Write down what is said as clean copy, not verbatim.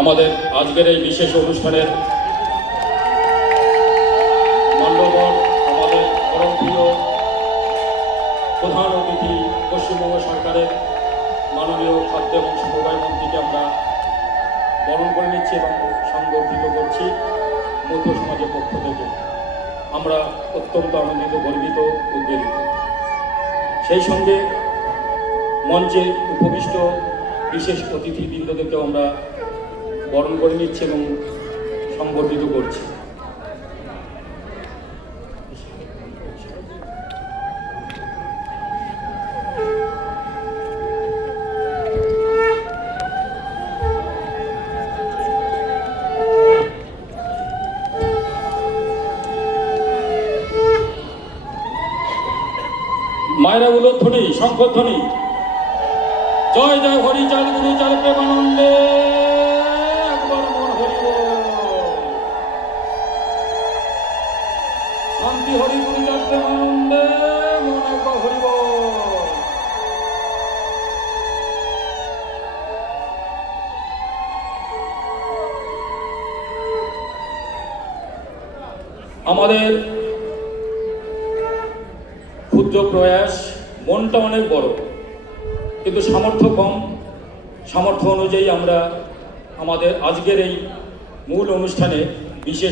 আমাদের আজকের এই বিশেষ অনুষ্ঠানের মান্যবর আমাদের পরম প্রিয় প্রধান অতিথি পশ্চিমবঙ্গ সরকারের মাননীয় খাদ্য এবং সমবায় মন্ত্রীকে আমরা বরণ করে নিচ্ছি এবং সংবর্ধিত করছি মধ্য সমাজের পক্ষ থেকে। আমরা অত্যন্ত আনন্দিত, গর্বিত, উদ্বেলিত। সেই সঙ্গে মঞ্চে উপবিষ্ট বিশেষ অতিথিবৃন্দদেরকেও আমরা বরণ করে নিচ্ছি এবং সংবর্ধিত করছি। মায়েরা উলধ্বনি, শঙ্খধ্বনি, জয় জয় হরি চাল গুরু চাল প্রেমানন্দে, একবার মন হরিব, শান্তি হরি গুরু চাল প্রেমানন্দে, মন একবার হরিব। আমাদের ক্ষুদ্র প্রয়াস, মনটা অনেক বড়, কিন্তু সামর্থ্য কম। সামর্থ্য অনুযায়ী আমরা আমাদের আজকের এই মূল অনুষ্ঠানে, বিশেষ